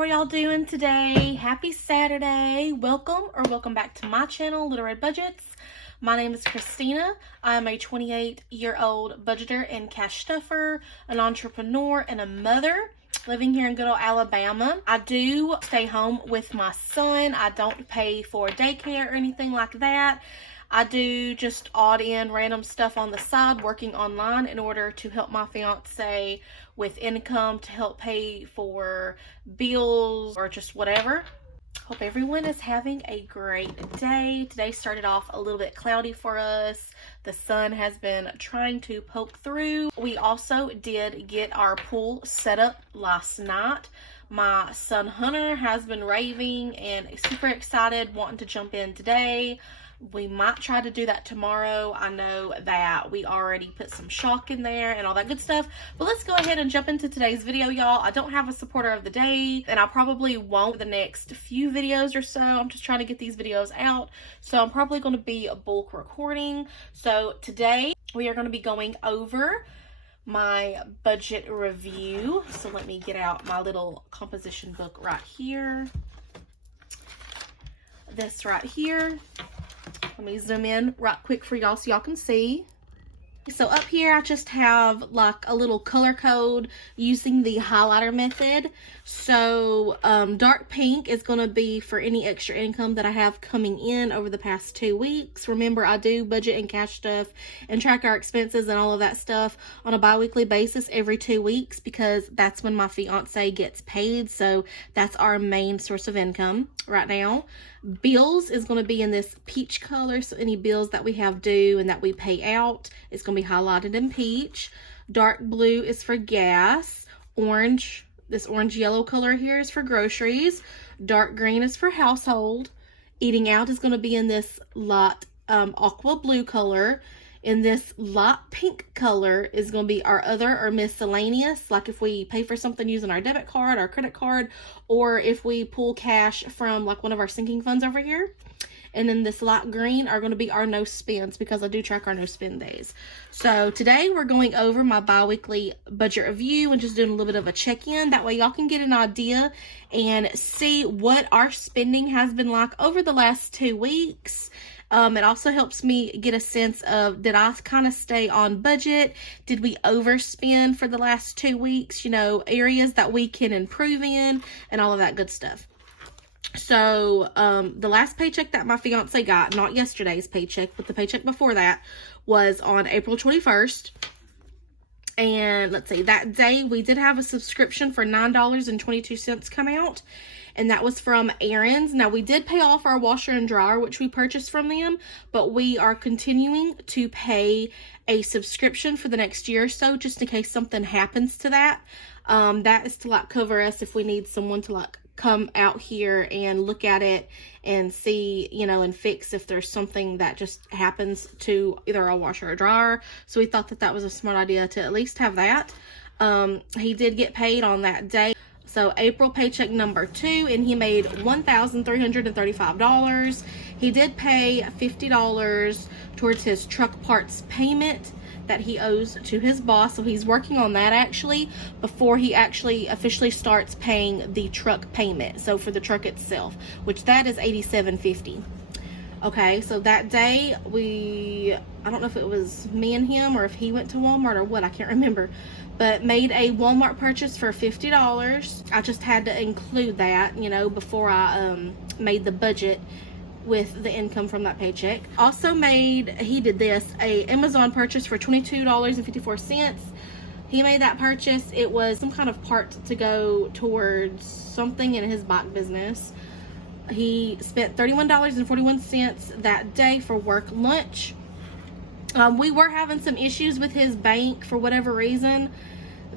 how are y'all doing today? Happy Saturday. Welcome back to my channel, Little Red Budgets. My name is Christina. I'm a 28-year-old budgeter and cash stuffer, an entrepreneur, and a mother living here in good old Alabama. I do stay home with my son. I don't pay for daycare or anything like that. I do just odd in random stuff on the side, working online in order to help my fiance with income to help pay for bills or just whatever. Hope everyone is having a great day. Today started off a little bit cloudy for us. The sun has been trying to poke through. We also did get our pool set up last night. My son Hunter has been raving and super excited, wanting to jump in today. We might try to do that tomorrow. I know that we already put some shock in there and all that good stuff. But let's go ahead and jump into today's video, y'all. I don't have a supporter of the day, and I probably won't the next few videos or so. I'm just trying to get these videos out. So I'm probably going to be a bulk recording. So today we are going to be going over my budget review. So let me get out my little composition book right here. This right here. Let me zoom in right quick for y'all so y'all can see. So up here I just have like a little color code using the highlighter method. So dark pink is going to be for any extra income that I have coming in over the past 2 weeks. Remember, I do budget and cash stuff and track our expenses and all of that stuff on a bi-weekly basis every 2 weeks because that's when my fiance gets paid. So that's our main source of income right now. Bills is going to be in this peach color, so any bills that we have due and that we pay out is going to be highlighted in peach. Dark blue is for gas. Orange, this orange yellow color here is for groceries. Dark green is for household. Eating out is going to be in this light aqua blue color. In this light pink color is going to be our other or miscellaneous, like if we pay for something using our debit card, our credit card, or if we pull cash from like one of our sinking funds over here. And then this light green are going to be our no spends because I do track our no spend days. So today we're going over my bi-weekly budget review and just doing a little bit of a check-in. That way y'all can get an idea and see what our spending has been like over the last 2 weeks. It also helps me get a sense of, did I kind of stay on budget? Did we overspend for the last 2 weeks? You know, areas that we can improve in and all of that good stuff. So, the last paycheck that my fiance got, not yesterday's paycheck, but the paycheck before that, was on April 21st. And let's see, that day we did have a subscription for $9.22 come out. And that was from Aaron's. Now, we did pay off our washer and dryer, which we purchased from them, but we are continuing to pay a subscription for the next year or so, just in case something happens to that. That is to like cover us if we need someone to like come out here and look at it and see, you know, and fix if there's something that just happens to either a washer or dryer. So we thought that that was a smart idea to at least have that. He did get paid on that day. So April paycheck number 2, and he made $1,335. He did pay $50 towards his truck parts payment that he owes to his boss. So he's working on that actually before he actually officially starts paying the truck payment. So for the truck itself, which that is $87.50. Okay, so that day I don't know if it was me and him or if he went to Walmart or what, I can't remember, but made a Walmart purchase for $50. I just had to include that, you know, before I made the budget with the income from that paycheck. Also he did this, a Amazon purchase for $22.54. He made that purchase. It was some kind of part to go towards something in his bike business. He spent $31.41 that day for work lunch. We were having some issues with his bank for whatever reason.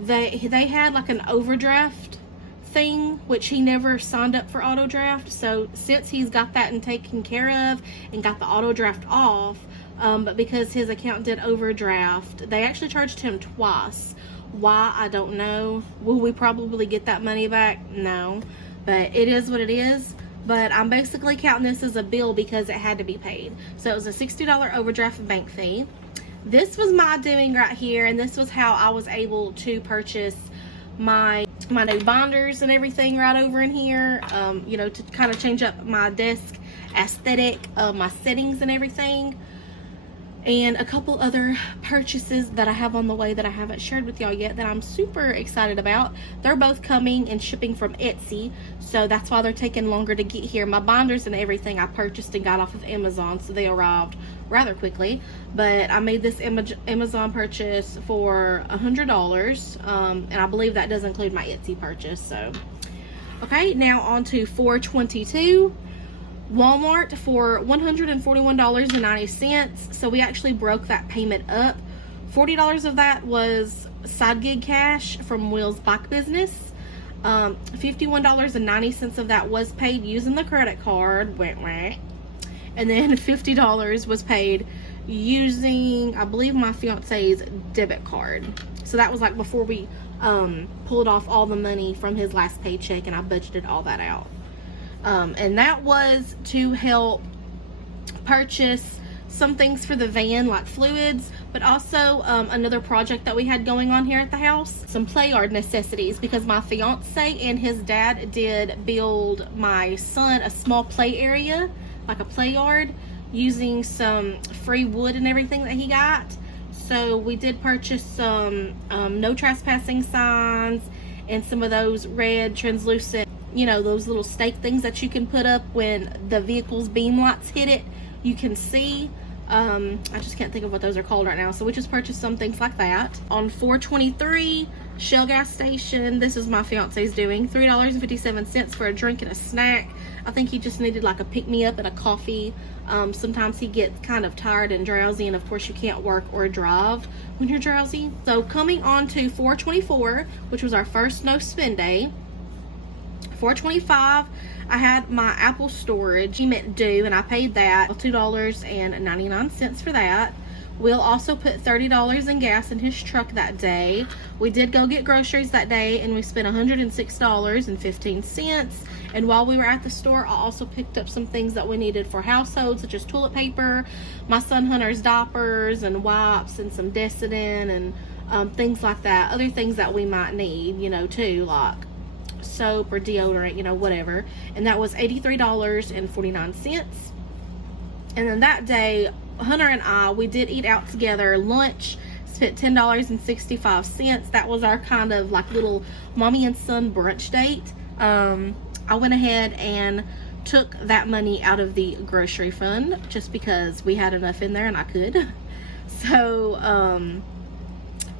They had like an overdraft thing, which he never signed up for auto draft. So since he's got that and taken care of and got the auto draft off, but because his account did overdraft, they actually charged him twice. Why, I don't know. Will we probably get that money back? No, but it is what it is. But I'm basically counting this as a bill because it had to be paid. So it was a $60 overdraft bank fee. This was my doing right here, and this was how I was able to purchase my my new binders and everything right over in here, you know, to kind of change up my desk aesthetic, my settings and everything. And a couple other purchases that I have on the way that I haven't shared with y'all yet that I'm super excited about. They're both coming and shipping from Etsy, so that's why they're taking longer to get here. My binders and everything I purchased and got off of Amazon, so they arrived rather quickly. But I made this Amazon purchase for $100, and I believe that does include my Etsy purchase. So, okay, now on to 4/22. Walmart for $141.90. So we actually broke that payment up. $40 of that was side gig cash from Will's bike business. $51.90 of that was paid using the credit card. And then $50 was paid using, I believe, my fiance's debit card. So that was like before we pulled off all the money from his last paycheck, and I budgeted all that out. And that was to help purchase some things for the van, like fluids, but also another project that we had going on here at the house, some play yard necessities, because my fiance and his dad did build my son a small play area, like a play yard, using some free wood and everything that he got. So we did purchase some no trespassing signs and some of those red translucent, you know, those little stake things that you can put up when the vehicle's beam lights hit it, you can see. I just can't think of what those are called right now. So we just purchased some things like that. On 4/23, Shell gas station, this is my fiance's doing, $3.57 for a drink and a snack. I think he just needed like a pick-me-up and a coffee. Sometimes he gets kind of tired and drowsy, and of course you can't work or drive when you're drowsy. So coming on to 4/24, which was our first no spend day. 4/25, I had my Apple storage due, and I paid that $2.99 for that. Will also put $30 in gas in his truck that day. We did go get groceries that day, and we spent $106.15. And while we were at the store, I also picked up some things that we needed for household, such as toilet paper, my son Hunter's diapers and wipes, and some Decidin and things like that. Other things that we might need, you know, too, like soap or deodorant, you know, whatever. And that was $83.49. And then that day, Hunter and I, we did eat out together, lunch, spent $10.65. That was our kind of like little mommy and son brunch date. I went ahead and took that money out of the grocery fund just because we had enough in there and I could. So,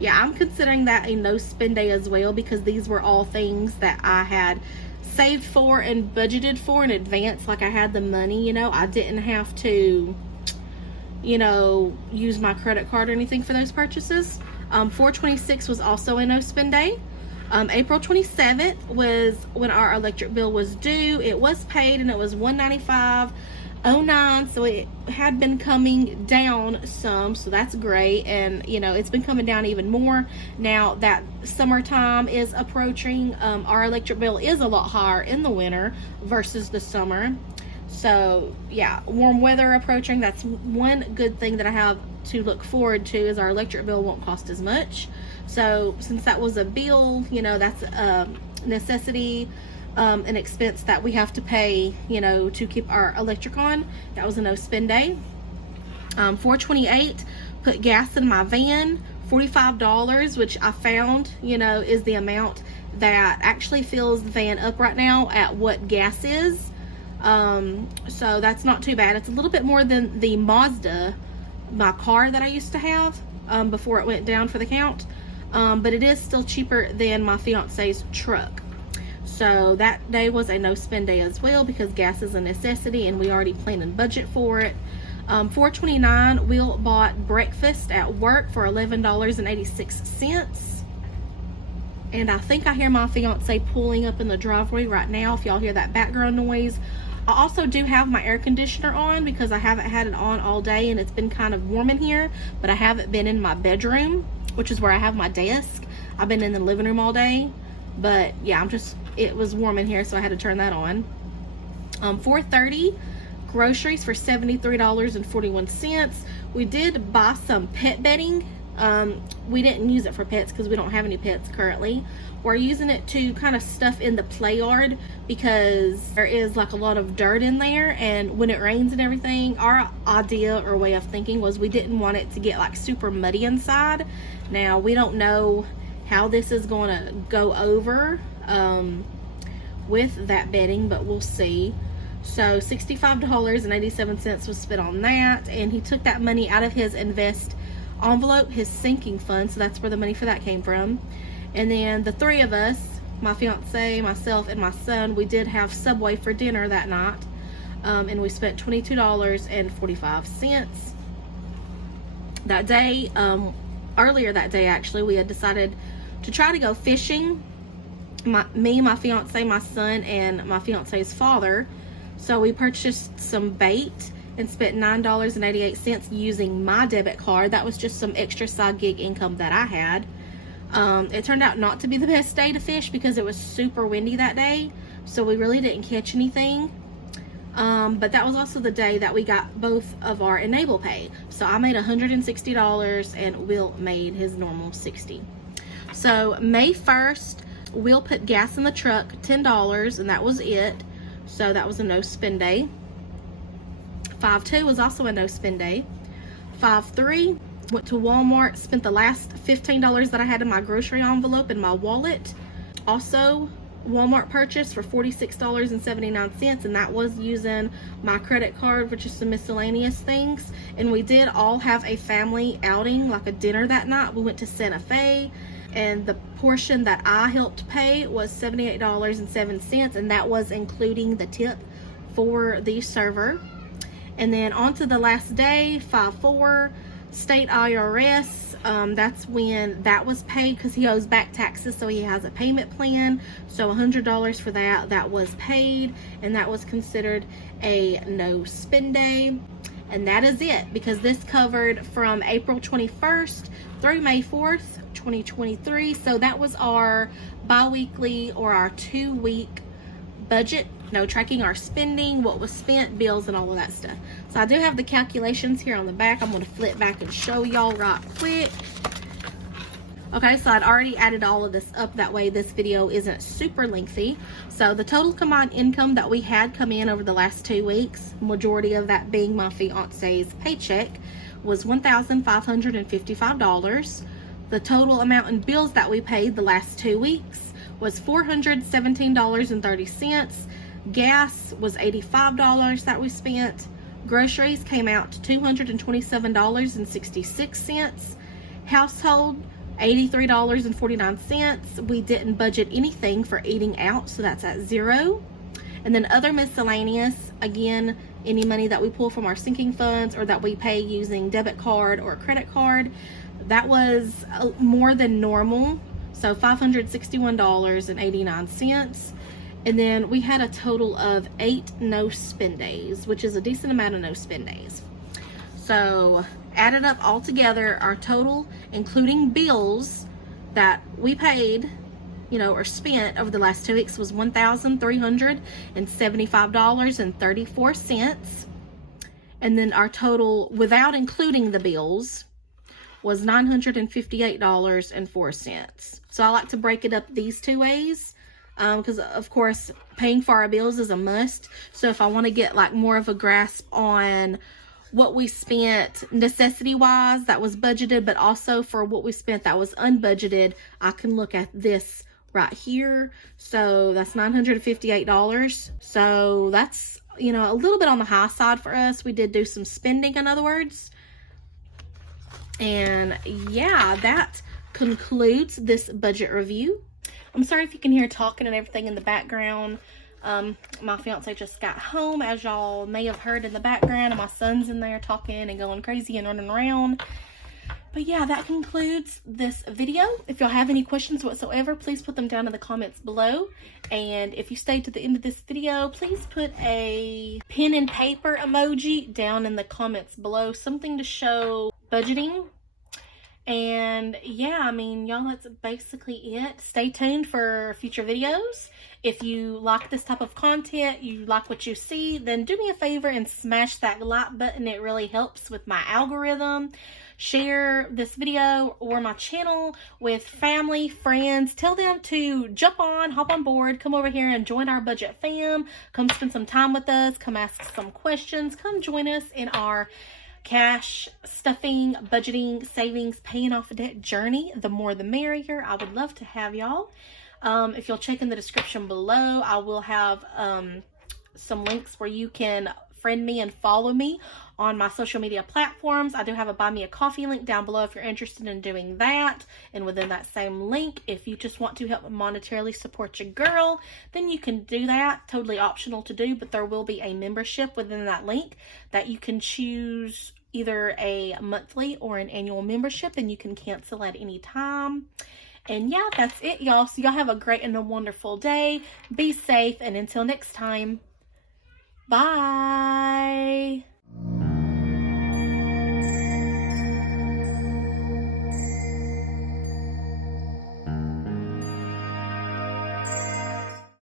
yeah, I'm considering that a no spend day as well, because these were all things that I had saved for and budgeted for in advance. Like, I had the money, you know, I didn't have to, you know, use my credit card or anything for those purchases. 4/26 was also a no spend day. April 27th was when our electric bill was due. It was paid and it was $195.09, so it had been coming down some, so that's great. And you know, it's been coming down even more now that summertime is approaching. Our electric bill is a lot higher in the winter versus the summer. So yeah, warm weather approaching. That's one good thing that I have to look forward to, is our electric bill won't cost as much. So since that was a bill, you know, that's a necessity, an expense that we have to pay, you know, to keep our electric on. That was a no spend day. 4/28, put gas in my van, $45, which I found, you know, is the amount that actually fills the van up right now at what gas is. So that's not too bad. It's a little bit more than the Mazda, my car that I used to have, before it went down for the count. But it is still cheaper than my fiance's truck. So that day was a no spend day as well, because gas is a necessity and we already planned and budget for it. 4/29, Will bought breakfast at work for $11.86. And I think I hear my fiance pulling up in the driveway right now, if y'all hear that background noise. I also do have my air conditioner on because I haven't had it on all day and it's been kind of warm in here, but I haven't been in my bedroom, which is where I have my desk. I've been in the living room all day, but yeah, it was warm in here, so I had to turn that on. 4:30, groceries for $73.41. We did buy some pet bedding We didn't use it for pets because we don't have any pets currently. We're using it to kind of stuff in the play yard because there is like a lot of dirt in there, and when it rains and everything, our idea or way of thinking was we didn't want it to get like super muddy inside. Now we don't know how this is going to go over with that bedding, but we'll see. So $65.87 was spent on that, and he took that money out of his invest envelope, his sinking fund, so that's where the money for that came from. And then the three of us, my fiance, myself, and my son, we did have Subway for dinner that night, and we spent $22.45 that day. Earlier that day, actually, we had decided to try to go fishing, me, my fiance, my son, and my fiance's father. So we purchased some bait and spent $9.88 using my debit card. That was just some extra side gig income that I had. It turned out not to be the best day to fish because it was super windy that day, so we really didn't catch anything. But that was also the day that we got both of our enable pay. So I made $160 and Will made his normal $60. So May 1st, Will put gas in the truck, $10, and that was it. So that was a no spend day. 5/2 was also a no spend day. 5/3, went to Walmart, spent the last $15 that I had in my grocery envelope in my wallet. Also, Walmart purchase for $46.79, and that was using my credit card, which is some miscellaneous things. And we did all have a family outing, like a dinner that night. We went to Santa Fe, and the portion that I helped pay was $78.07, and that was including the tip for the server. And then on to the last day, 5/4, state IRS. That's when that was paid because he owes back taxes, so he has a payment plan. So $100 for that was paid, and that was considered a no spend day. And that is it, because this covered from April 21st through May 4th, 2023. So that was our bi-weekly or our 2-week budget, tracking our spending, what was spent, bills, and all of that stuff. So I do have the calculations here on the back. I'm going to flip back and show y'all right quick. Okay, so I'd already added all of this up, that way this video isn't super lengthy. So the total combined income that we had come in over the last 2 weeks, majority of that being my fiance's paycheck, was $1,555. The total amount in bills that we paid the last 2 weeks was $417.30. Gas was $85 that we spent. Groceries came out to $227.66. Household, $83.49. We didn't budget anything for eating out, so that's at $0. And then other miscellaneous, again, any money that we pull from our sinking funds or that we pay using debit card or credit card, that was more than normal. So $561.89. And then we had a total of 8 no spend days, which is a decent amount of no spend days. So added up all together, our total, including bills that we paid, or spent over the last 2 weeks, was $1,375.34. And then our total, without including the bills, was $958.04. So I like to break it up these 2 ways, because of course paying for our bills is a must. So if I want to get like more of a grasp on what we spent necessity wise that was budgeted, but also for what we spent that was unbudgeted, I can look at this right here. So that's $958. So that's, a little bit on the high side for us. We did do some spending, in other words. And yeah, that concludes this budget review. I'm sorry if you can hear talking and everything in the background. My fiance just got home, as y'all may have heard in the background, and my son's in there talking and going crazy and running around. But yeah, that concludes this video. If y'all have any questions whatsoever, please put them down in the comments below. And if you stayed to the end of this video, please put a pen and paper emoji down in the comments below, something to show budgeting. And yeah, y'all, that's basically it. Stay tuned for future videos, If you like this type of content, you like what you see, then do me a favor and smash that like button. It really helps with my algorithm. Share this video or my channel with family, friends. Tell them to hop on board, come over here and join our budget fam. Come spend some time with us. Come ask some questions. Come join us in our cash stuffing, budgeting, savings, paying off debt journey. The more the merrier. I would love to have y'all. If you'll check in the description below, I will have some links where you can friend me and follow me on my social media platforms. I do have a buy me a coffee link down below if you're interested in doing that. And within that same link, if you just want to help monetarily support your girl, then you can do that. Totally optional to do, but there will be a membership within that link that you can choose either a monthly or an annual membership, and you can cancel at any time. And yeah, that's it, y'all. So y'all have a great and a wonderful day. Be safe, and until next time, bye.